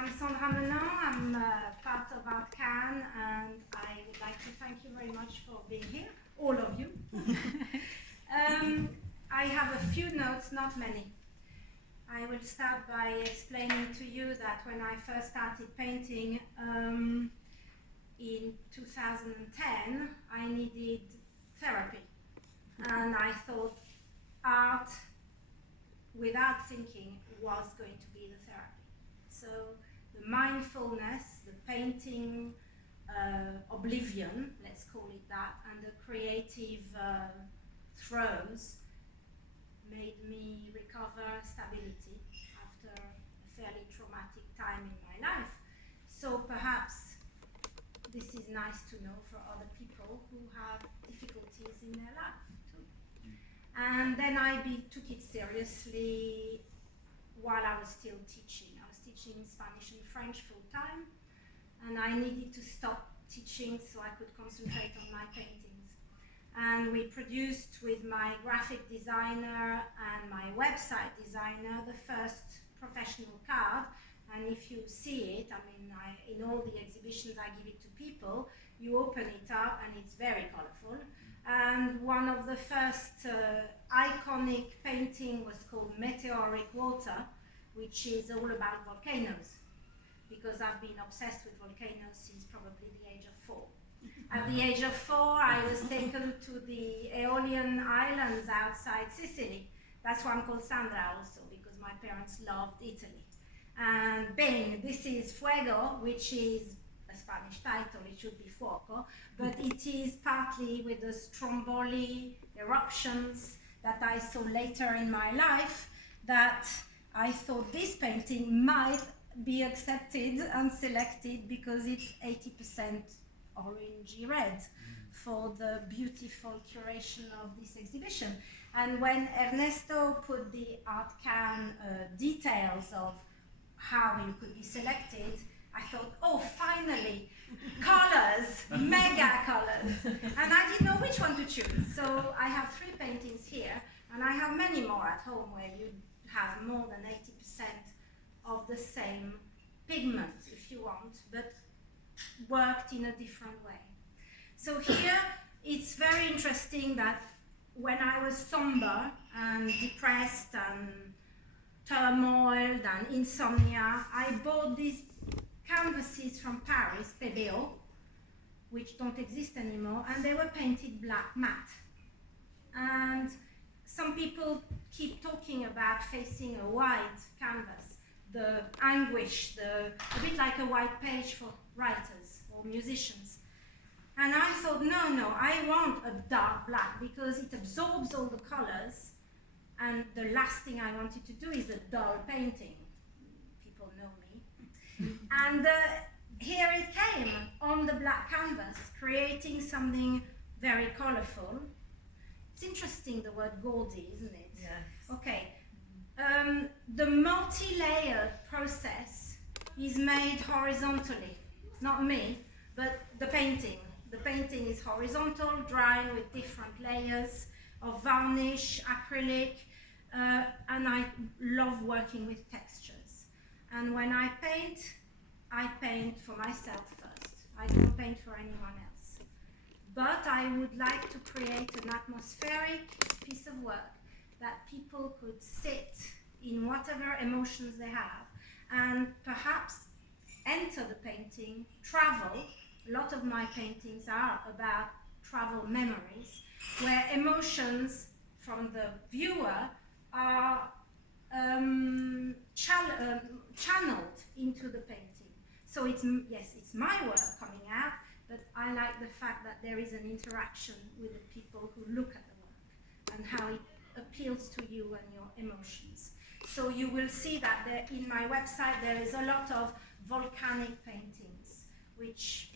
I'm Sandra Menon, I'm part of ArtCan, and I would like to thank you very much for being here, all of you. I have a few notes, not many. I will start by explaining to you that when I first started painting in 2010, I needed therapy. And I thought art, without thinking, was going to be the therapy. So the mindfulness, the painting oblivion, let's call it that, and the creative throes made me recover stability after a fairly traumatic time in my life. So perhaps this is nice to know for other people who have difficulties in their life too. And then I took it seriously while I was still teaching. I was teaching Spanish and French full time, and I needed to stop teaching so I could concentrate on my paintings. And we produced with my graphic designer and my website designer the first professional card. And if you see it, I mean, in all the exhibitions I give it to people, you open it up and it's very colorful. And one of the first iconic painting was called Meteoric Water, which is all about volcanoes, because I've been obsessed with volcanoes since probably the age of 4. At the age of 4, I was taken to the Aeolian Islands outside Sicily. That's why I'm called Sandra also, because my parents loved Italy. And bang, this is FUEGO, which is a Spanish title, it should be Fuoco, but it is partly with the Stromboli eruptions that I saw later in my life, that I thought this painting might be accepted and selected because it's 80% orangey red for the beautiful curation of this exhibition. And when Ernesto put the ArtCan details of how you could be selected, I thought, oh, finally, colors, mega colors. And I didn't know which one to choose. So I have 3 paintings here, and I have many more at home where you have more than 80% of the same pigment, if you want, but worked in a different way. So here, it's very interesting that when I was somber and depressed and turmoil and insomnia, I bought these canvases from Paris, PBO, which don't exist anymore, and they were painted black matte. And some people keep talking about facing a white canvas, the anguish, a bit like a white page for writers or musicians. And I thought, no, I want a dark black because it absorbs all the colors, and the last thing I wanted to do is a dull painting. People know me. And here it came on the black canvas, creating something very colorful. It's interesting, the word gaudy, isn't it? Yes. Okay. The multi-layered process is made horizontally. Not me, but the painting. The painting is horizontal, drying with different layers of varnish, acrylic, and I love working with textures. And when I paint for myself first. I don't paint for anyone else. But I would like to create an atmospheric piece of work that people could sit in whatever emotions they have and perhaps enter the painting, travel. A lot of my paintings are about travel memories, where emotions from the viewer are channeled into the painting. So it's my work coming out, but I like the fact that there is an interaction with the people who look at the work and how it appeals to you and your emotions. So you will see that in my website there is a lot of volcanic paintings, which,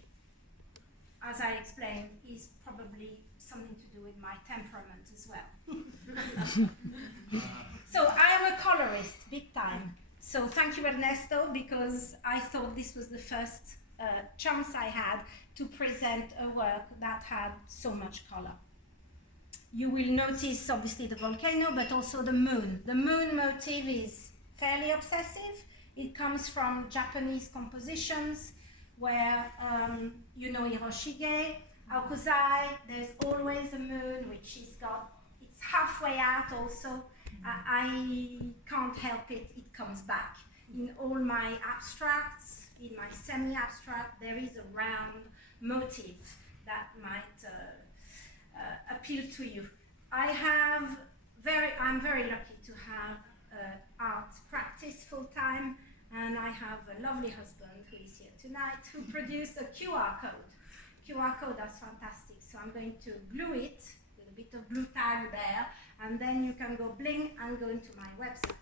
as I explained, is probably something to do with my temperament as well. So I am a colorist, big time. So thank you, Ernesto, because I thought this was the first chance I had to present a work that had so much color. You will notice, obviously, the volcano, but also the moon. The moon motif is fairly obsessive. It comes from Japanese compositions where, you know, Hiroshige, Aokuzai, there's always a moon, which is it's halfway out also. I can't help it, it comes back. In all my abstracts, in my semi-abstract, there is a round motif that might appeal to you. I'm very lucky to have art practice full-time, and I have a lovely husband who is here tonight who produced a QR code. QR code, that's fantastic. So I'm going to glue it with a bit of glue tag there, and then you can go bling and go into my website.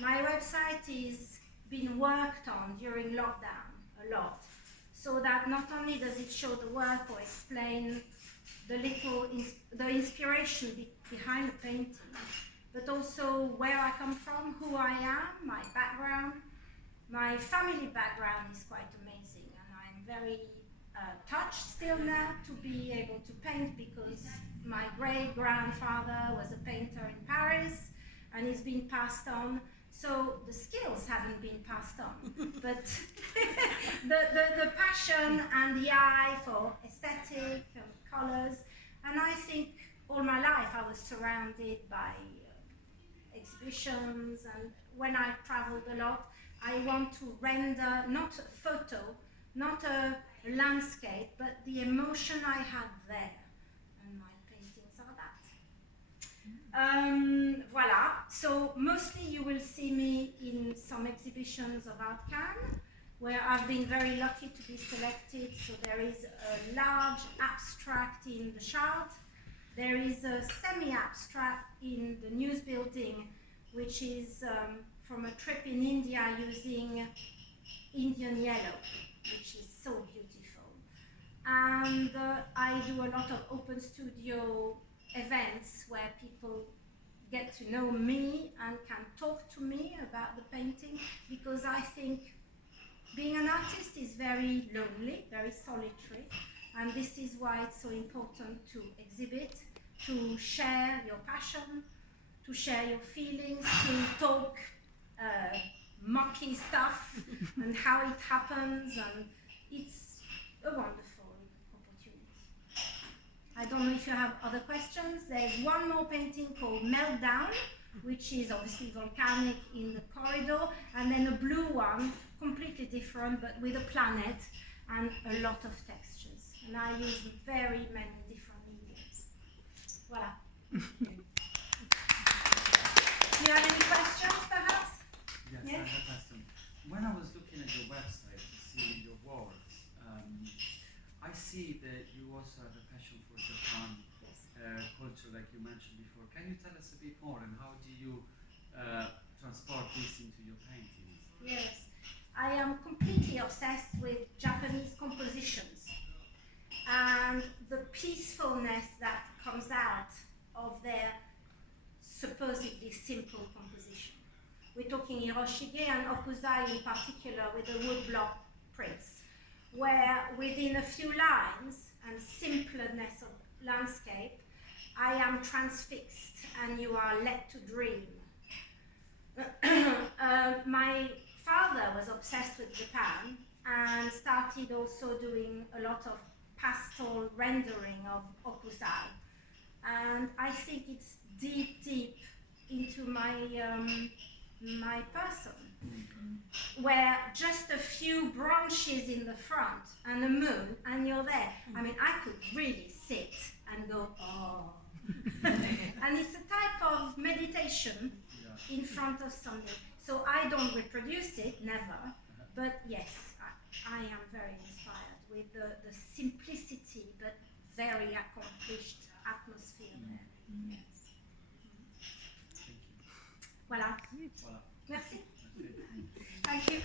My website is been worked on during lockdown a lot, so that not only does it show the work or explain the inspiration behind the painting, but also where I come from, who I am, my background. My family background is quite amazing, and I'm very touched still now to be able to paint, because my great-grandfather was a painter in Paris, and it's been passed on. So the skills haven't been passed on, but the passion and the eye for aesthetic and colors. And I think all my life I was surrounded by exhibitions, and when I traveled a lot, I want to render not a photo, not a landscape, but the emotion I had there. And my paintings are that. Voila, so mostly you will see me in some exhibitions of ArtCan, where I've been very lucky to be selected. So there is a large abstract in the Shard. There is a semi-abstract in the News Building, which is from a trip in India using Indian yellow, which is so beautiful. And I do a lot of open studio events where people get to know me and can talk to me about the painting, because I think being an artist is very lonely, very solitary, and this is why it's so important to exhibit, to share your passion, to share your feelings, to talk mucky stuff and how it happens, and it's a wonderful opportunity. I don't know if you have other questions. There's one more painting called Meltdown, which is obviously volcanic in the corridor, and then a blue one, completely different, but with a planet and a lot of textures. And I use very many different mediums. Voila. Do you have any questions, perhaps? Yes, I have a question. When I was looking at your website to see your works, I see that you also have a passion for Japan culture, like you mentioned before. Can you tell us a bit more, and how do you transport this into your paintings? Yes, I am completely obsessed with Japanese compositions and the peacefulness that comes out of their supposedly simple composition. We're talking Hiroshige and Aokuzai in particular, with the woodblock prints, where within a few lines and simpleness of landscape, I am transfixed and you are led to dream. My father was obsessed with Japan and started also doing a lot of pastel rendering of Aokuzai. And I think it's deep, deep into my my person, where just a few branches in the front and a moon, and you're there. I mean, I could really sit and go, oh. And it's a type of meditation in front of something. So I don't reproduce it, never, but yes, I am very inspired with the simplicity, but very accomplished atmosphere there. Yes. Voilà. Voilà. Merci. Merci. Thank you.